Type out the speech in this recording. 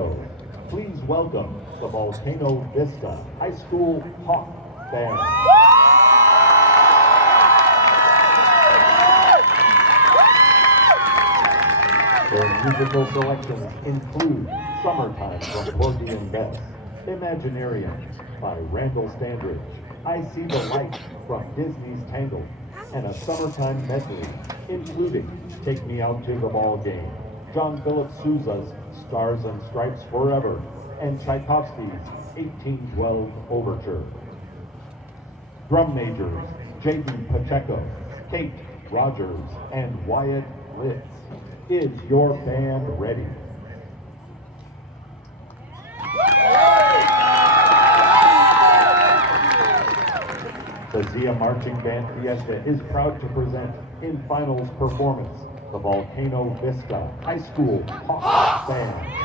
Pacheco. Please welcome the Volcano Vista High School Hawk Band. Their musical selections include Summertime from Porgy and Bess, Imaginarium by Randall Standridge, I See the Light from Disney's Tangled, and a summertime medley, including Take Me Out to the Ball Game, John Philip Sousa's Stars and Stripes Forever, and Tchaikovsky's 1812 Overture. Drum majors, J.B. Pacheco, Kate Rogers, and Wyatt Litz. Is your band ready? The Zia Marching Band Fiesta is proud to present in finals performance the Volcano Vista High School Hawk Band.